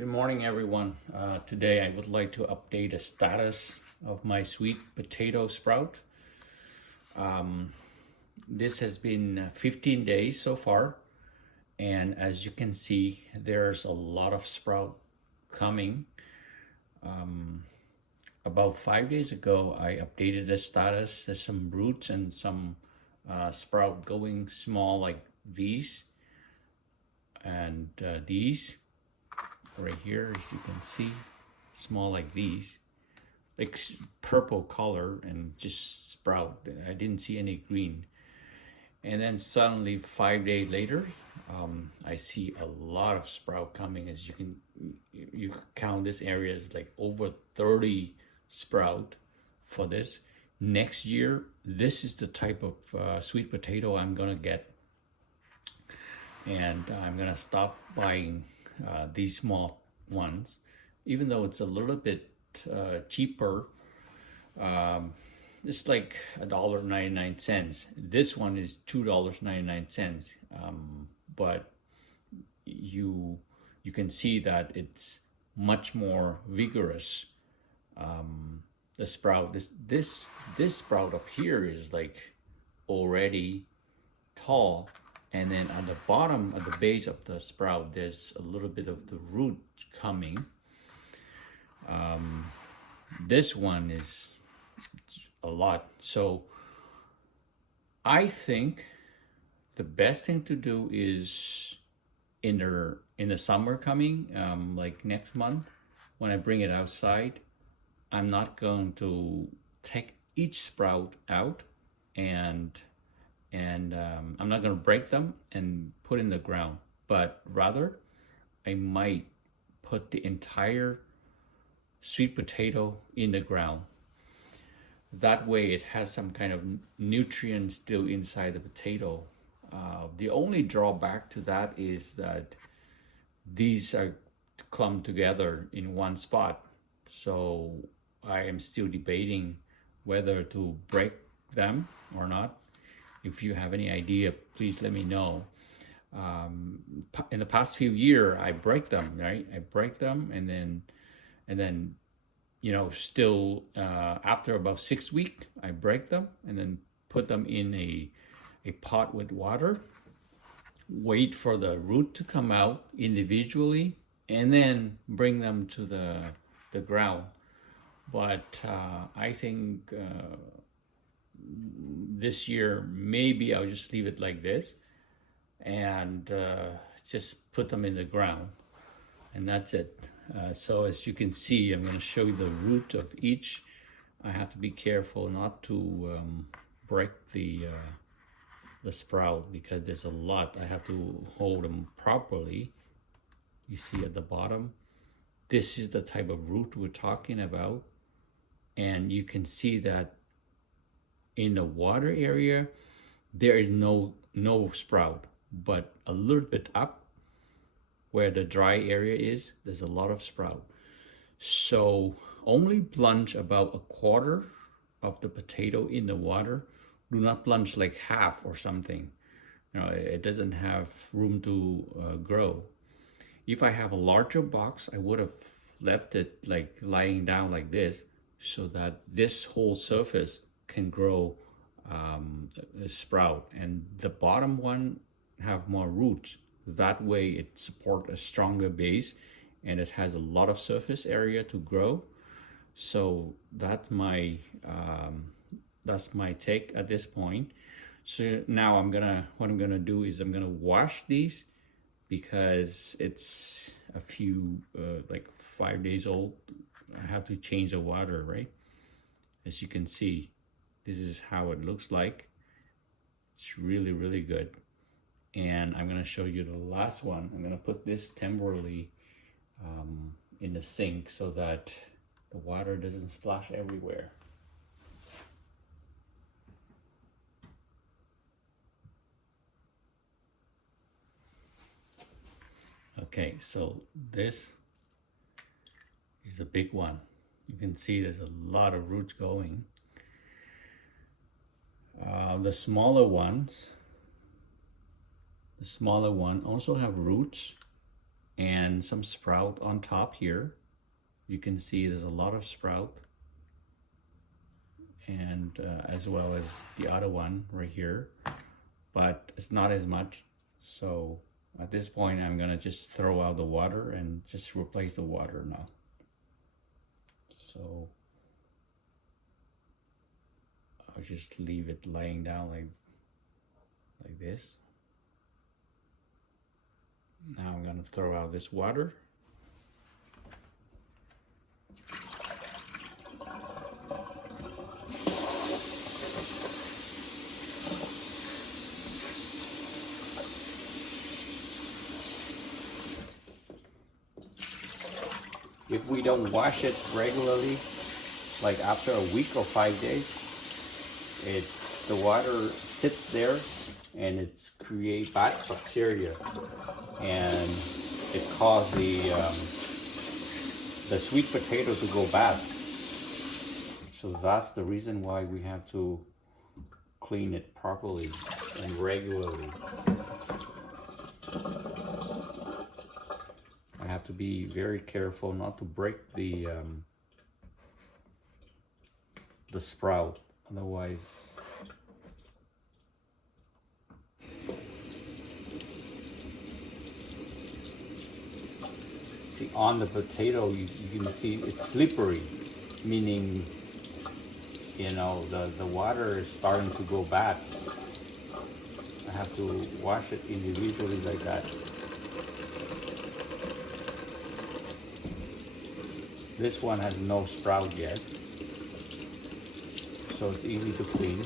Good morning, everyone. Today I would like to update the status of my sweet potato sprout. This has been 15 days so far, and as you can see, there's a lot of sprout coming. About 5 days ago, I updated the status. There's some roots and some sprout going small like these and these. Right here, as you can see, small like these, like purple color and just sprout. I didn't see any green. And then suddenly 5 days later, I see a lot of sprout coming. As you count, this area is like over 30 sprout for this. Next year, this is the type of sweet potato I'm gonna get. And I'm gonna stop buying these small ones, even though it's a little bit cheaper. It's like $1.99. This one is $2.99. But you can see that it's much more vigorous. The sprout, this sprout up here is like already tall. And then on the bottom, at the base of the sprout, there's a little bit of the root coming. This one is a lot. So I think the best thing to do is in the summer coming, like next month, when I bring it outside, I'm not going to take each sprout out and I'm not going to break them and put in the ground, but rather I might put the entire sweet potato in the ground. That way it has some kind of nutrients still inside the potato. The only drawback to that is that these are clumped together in one spot. So I am still debating whether to break them or not. If you have any idea, please let me know. In the past few years, I break them, right? I break them and then, still after about 6 weeks, I break them and then put them in a pot with water, wait for the root to come out individually, and then bring them to the ground. But I think this year, maybe I'll just leave it like this and just put them in the ground, and that's it. So as you can see, I'm going to show you the root of each. I have to be careful not to break the sprout because there's a lot. I have to hold them properly. You see at the bottom, this is the type of root we're talking about, and you can see that in the water area, there is no sprout, but a little bit up where the dry area is, there's a lot of sprout. So only plunge about a quarter of the potato in the water. Do not plunge like half or something. It doesn't have room to grow. If I have a larger box, I would have left it like lying down like this so that this whole surface can grow a sprout, and the bottom one have more roots. That way it supports a stronger base and it has a lot of surface area to grow. So that's my take at this point. So now what I'm gonna do is I'm gonna wash these because it's a few like 5 days old. I have to change the water, right? As you can see, this is how it looks like. It's really, really good. And I'm gonna show you the last one. I'm gonna put this temporarily in the sink so that the water doesn't splash everywhere. Okay, so this is a big one. You can see there's a lot of roots going. The smaller one also have roots, and some sprout on top here. You can see there's a lot of sprout, and as well as the other one right here, but it's not as much. So at this point, I'm gonna just throw out the water and just replace the water now. So I'll just leave it laying down like this. Now I'm gonna throw out this water. If we don't wash it regularly, like after a week or 5 days, the water sits there and it's create bad bacteria, and it causes the sweet potato to go bad. So that's the reason why we have to clean it properly and regularly. I have to be very careful not to break the sprout, otherwise see on the potato you can see it's slippery, meaning the water is starting to go bad. I have to wash it individually like that. This one has no sprout yet, so it's easy to clean.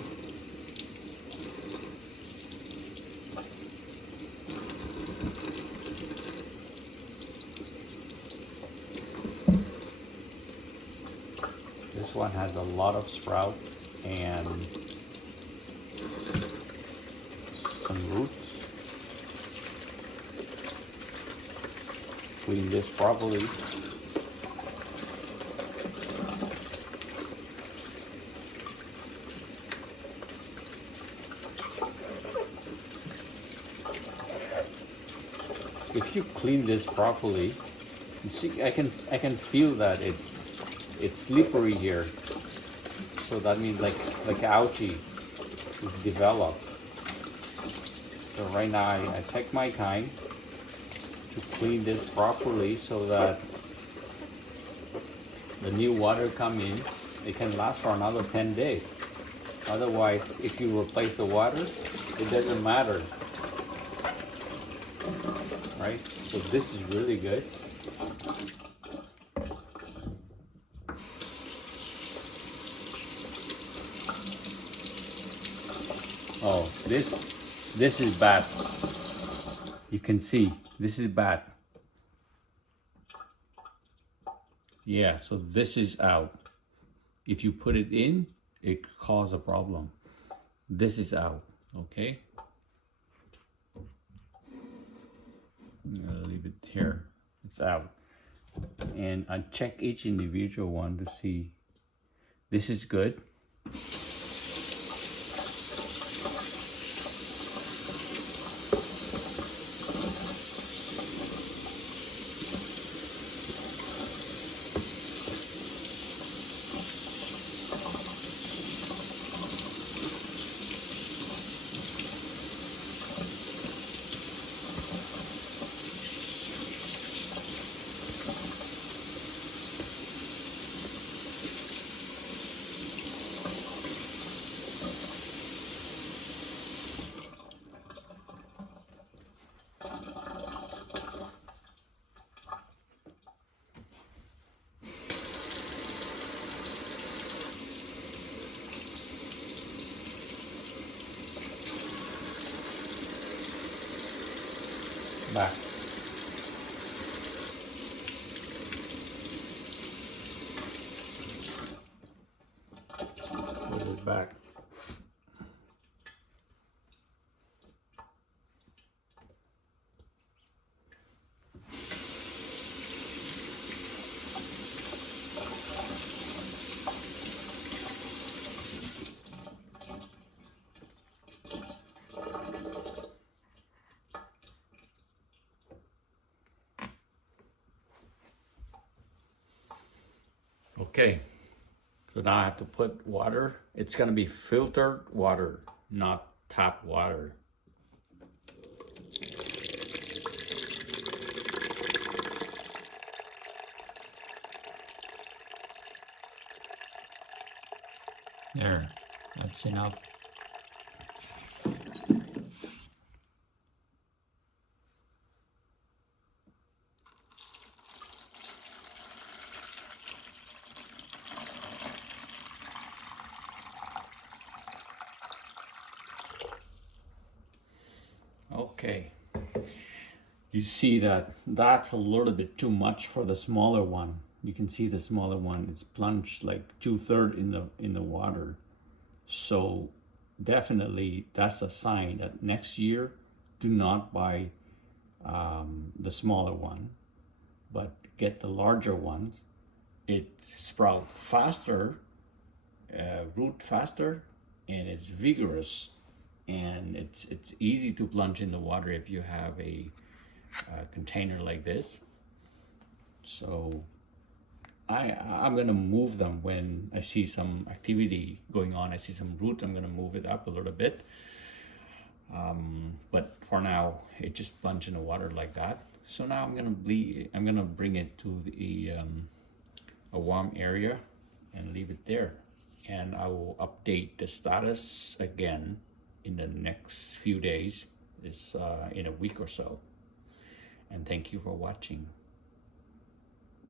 This one has a lot of sprout and some roots. Clean this properly. If you clean this properly, you see, I can feel that it's slippery here. So that means like algae is developed. So right now I take my time to clean this properly so that the new water come in, it can last for another 10 days. Otherwise, if you replace the water, it doesn't matter. Right? So this is really good. Oh, this is bad. You can see this is bad. Yeah, so this is out. If you put it in, it causes a problem. This is out, okay? I'm gonna leave it here. It's out. And I check each individual one to see. This is good. Back. Put it back. Okay, so now I have to put water. It's gonna be filtered water, not tap water. There, that's enough. Okay, you see that that's a little bit too much for the smaller one. You can see the smaller one is plunged like 2/3 in the water. So definitely that's a sign that next year do not buy the smaller one, but get the larger ones. It sprouts faster, root faster, and it's vigorous, and it's easy to plunge in the water if you have a container like this. So I'm gonna move them when I see some activity going on. I see some roots, I'm gonna move it up a little bit. But for now, it just plunged in the water like that. So now I'm gonna bring it to a warm area and leave it there. And I will update the status again in the next few days, in a week or so. And thank you for watching.